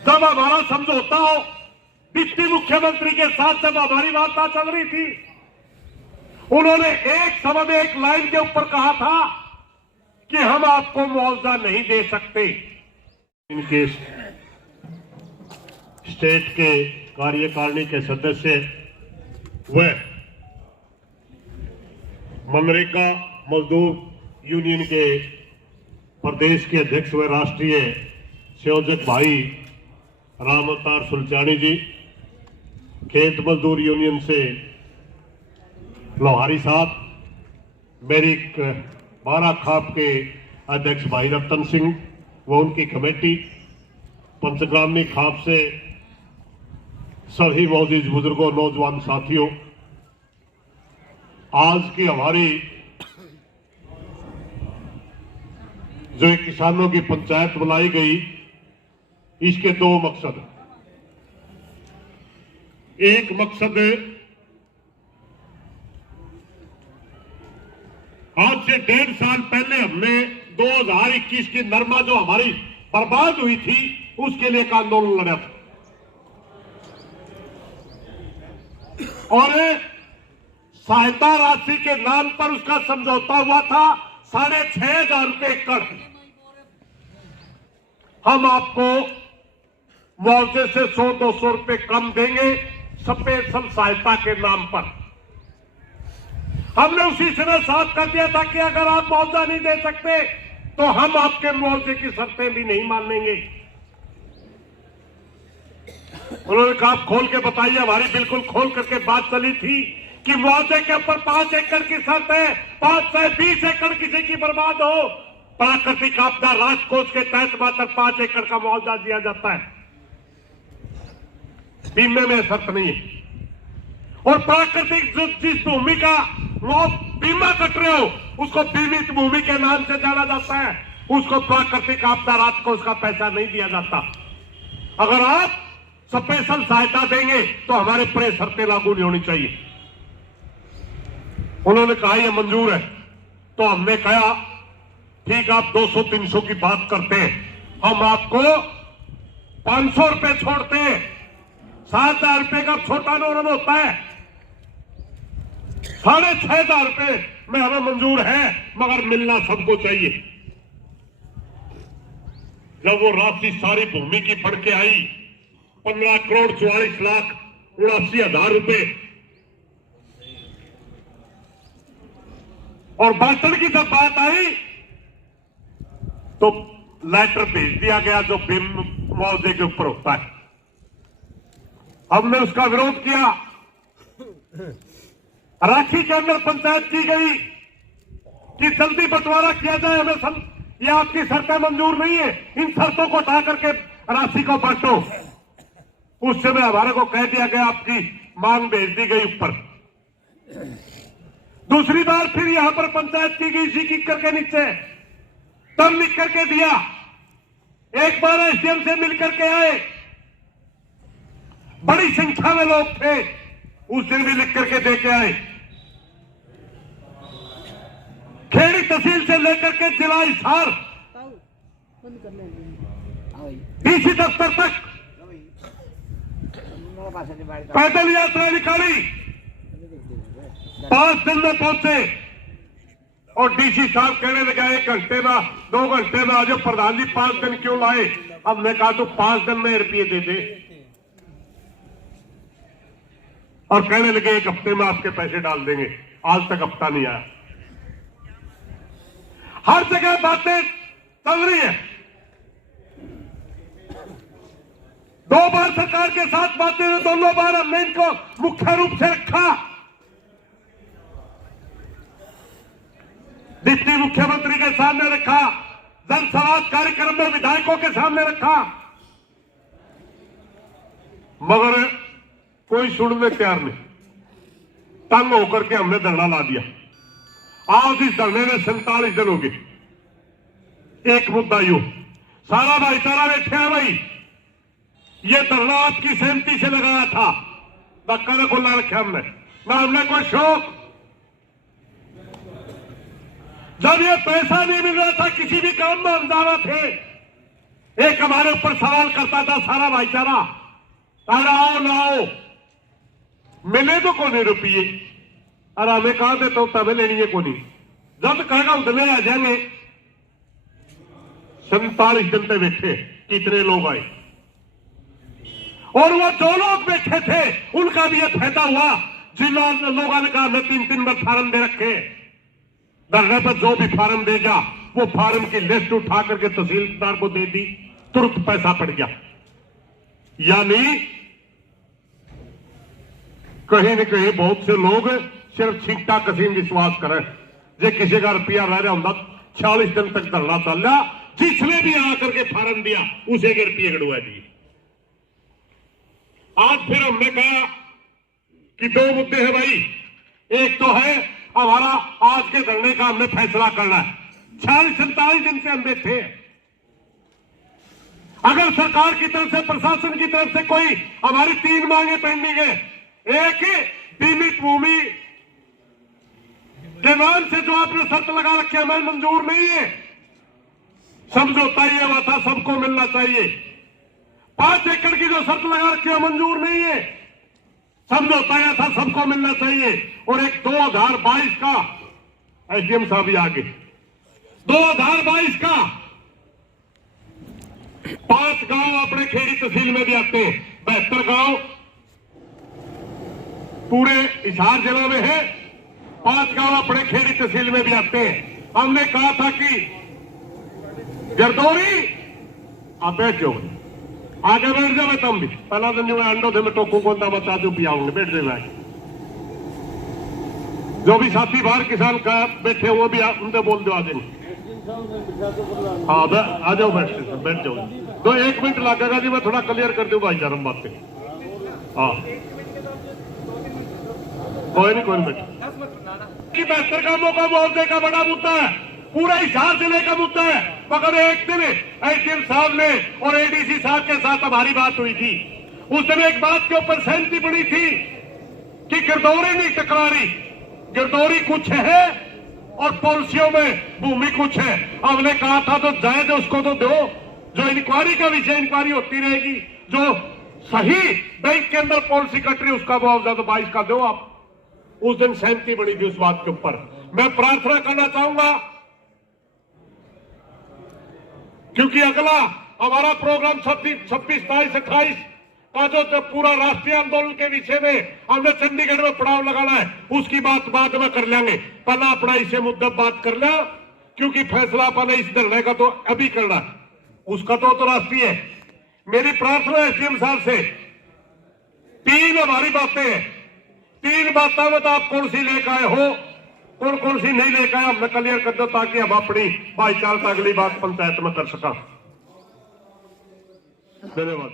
जब हमारा समझौता हो डिप्टी मुख्यमंत्री के साथ जब हमारी वार्ता चल रही थी, उन्होंने एक समय में एक लाइन के ऊपर कहा था कि हम आपको मुआवजा नहीं दे सकते। इनके स्टेट के कार्यकारिणी के सदस्य व मनरेगा मजदूर यूनियन के प्रदेश के अध्यक्ष व राष्ट्रीय संयोजक भाई राम अवतार सुलचानी जी, खेत मजदूर यूनियन से लोहारी साहब, मेरी 12 खाप के अध्यक्ष भाई रतन सिंह व उनकी कमेटी, पंचगामी खाप से सभी मौजूद बुजुर्गों, नौजवान साथियों, आज की हमारी जो किसानों की पंचायत बुलाई गई, इसके दो मकसद। एक मकसद आज से 1.5 साल पहले हमने 2021 की नरमा जो हमारी बर्बाद हुई थी, उसके लिए एक आंदोलन लड़ा था और सहायता राशि के नाम पर उसका समझौता हुआ था 6,500 रुपए एकड़। हम आपको मुआवजे से 100-200 रुपए कम देंगे स्पेशल सहायता के नाम पर। हमने उसी समय साफ कर दिया था कि अगर आप मुआवजा नहीं दे सकते तो हम आपके मुआवजे की शर्तें भी नहीं मानेंगे। उन्होंने कहा आप खोल के बताइए। हमारी बिल्कुल खोल करके बात चली थी कि मुआवजे के ऊपर 5 एकड़ की शर्त है, 5 से 20 एकड़ किसी की बर्बाद हो, प्राकृतिक आपदा राजकोष के तहत मात्र 5 एकड़ का मुआवजा दिया जाता है, बीमे में शर्त नहीं है। और प्राकृतिक जिस भूमि का बीमा कट रहे हो उसको बीमित भूमि के नाम से जाना जाता है, उसको प्राकृतिक आपदा राजकोष का पैसा नहीं दिया जाता। अगर आप स्पेशल सहायता देंगे तो हमारे पर शर्तें लागू नहीं होनी चाहिए। उन्होंने कहा यह मंजूर है, तो हमने कहा ठीक, आप 200-300 की बात करते हैं, हम आपको 500 रुपए छोड़ते हैं। 7,000 रुपए का छोटा नोरम होता है, 6,500 रुपए में हमें मंजूर है, मगर मिलना सबको चाहिए। जब वो राशि सारी भूमि की बढ़ के आई 15,44,79,80,000 रुपए, और बांटन की जब बात आई तो लेटर भेज दिया गया जो मुआवजे के ऊपर होता है। हमने उसका विरोध किया, राखी के अंदर पंचायत की गई कि जल्दी बंटवारा किया जाए, हमें ये आपकी शर्तें मंजूर नहीं है, इन शर्तों को हटा करके राशि को बांटो। उस समय हमारे को कह दिया गया आपकी मांग भेज दी गई ऊपर। दूसरी बार फिर यहां पर पंचायत की गई इसी की करके नीचे, तब लिख करके दिया। एक बार एसडीएम से मिलकर के आए, बड़ी संख्या में लोग थे, उस दिन भी लिख करके दे के आए। खेड़ी तहसील से लेकर के जिला हिसार डीसी दफ्तर तक पैदल यात्रा निकाली, 5 दिन में पहुंचे और डीसी साहब कहने लगा 1 घंटे में 2 घंटे में आ जाओ। प्रधान जी 5 दिन क्यों लाए? अब मैं कहा तो 5 दिन में रुपये दे दे, और कहने लगे 1 हफ्ते में आपके पैसे डाल देंगे। आज तक हफ्ता नहीं आया। हर जगह बातें चल रही है। 2 बार सरकार के साथ बातें हुई, दोनों बार हमने इनको मुख्य रूप से रखा, डिप्टी मुख्यमंत्री के सामने रखा, जनसंवाद कार्यक्रम में विधायकों के सामने रखा, मगर कोई सुनने तैयार नहीं। तंग होकर के हमने धरना ला दिया। आज इस धरने में 47 दिन हो गए। एक मुद्दा यू, सारा भाईचारा बैठे हैं भाई, ये धरना आपकी सहमति से लगाया था, धक्का न खुला रखे हमने, ना हमने कोई शौक। जब ये पैसा नहीं मिल रहा था, किसी भी काम में हम दावा थे, एक हमारे ऊपर सवाल करता था सारा भाईचारा, अरे आओ ना आओ, मिले तो कोने रुपये, अरे हमें कहा देता हूं तभी लेनी है कोनी, जब कहेगा उतने आ जाएंगे। 47 दिन पे बैठे, कितने लोग आए, और वो जो लोग बैठे थे उनका भी यह फायदा हुआ जिन लोगों ने कहा हमें 3-3 बार फार्म दे रखे, धरने पर जो भी फार्म देगा वो फार्म की लिस्ट उठा करके तहसीलदार को दे दी, तुरंत पैसा पड़ गया। यानी कहीं न कहीं बहुत से लोग सिर्फ छींटा कसीम विश्वास करें, जे किसी का रुपया रह रहा होता 40 दिन तक धरना चल रहा, जिसने भी आकर के फार्म दिया उसे के रुपये गड़वा दिए। आज फिर हमने कहा कि 2 मुद्दे हैं भाई, एक तो है हमारा आज के धरने का हमने फैसला करना है। 46-47 दिन से हम बैठे हैं, अगर सरकार की तरफ से, प्रशासन की तरफ से कोई हमारी 3 मांगे पेंडिंग है, एक बीमित भूमि के नाम से जो आपने शर्त लगा रखी है हमें मंजूर नहीं है, समझौता ये हुआ था सबको मिलना चाहिए। 5 एकड़ की जो शर्त लगा रखी है मंजूर नहीं है, समझौता यह था सबको मिलना चाहिए। और एक 2022 का एसडीएम साहब भी आगे 2022 का 5 गांव अपने खेड़ी तहसील में भी आते हैं, 72 गांव पूरे हिसार जिला में है, 5 गांव अपने खेड़ी तहसील में भी आते हैं। हमने कहा था कि गिरदौरी आप बैठ जाओ, आगे बैठ जाओ, तुम भी पहला दिन जो अंडो थे मैं टोकू को बता दूं पियाऊंगे, बैठ जाए। जो भी साथी बाहर किसान का बैठे वो भी उनसे बोल दो आगे। हाँ आ जाओ, बैठ जाओ। 1 मिनट लगेगा जी, मैं थोड़ा क्लियर कर दूं भाई चरम बात पे। हाँ कोई नहीं बैठ कि 72 कामों का मुआवजे का बड़ा मुद्दा है, पूरा हिसार जिले का मुद्दा है। मगर एक दिन एसडीएम साहब ने और एडीसी साहब के साथ हमारी बात हुई थी, उस दिन एक बात के ऊपर सहमति बनी थी कि गिरदौरी नहीं टकरा रही, गिरदौरी कुछ है और पॉलिसियों में भूमि कुछ है। हमने कहा था तो जायज उसको तो दो, जो इंक्वायरी का विषय इंक्वायरी होती रहेगी, जो सही बैंक के अंदर पॉलिसी कट रही उसका मुआवजा तो 22 का दो आप। उस दिन सहमति बनी थी उस बात के ऊपर। मैं प्रार्थना करना चाहूंगा, क्योंकि अगला हमारा प्रोग्राम 26, 27, 28 का जो पूरा राष्ट्रीय आंदोलन के विषय में हमने चंडीगढ़ में पड़ाव लगाना है, उसकी बात बाद में कर लेंगे। पहला अपना इसे मुद्दा बात कर लिया, क्योंकि फैसला अपने इस धरने का तो अभी करना है, उसका तो राष्ट्रीय है। मेरी प्रार्थना है एसडीएम साहब से, 3 हमारी बातें हैं, 3 बातों में तो आप कौन सी लेकर आए हो, कौन सी नहीं लेकर आए, हमने क्लियर कर दो ताकि हम अपनी भाईचारा अगली बात पंचायत में कर सका। धन्यवाद।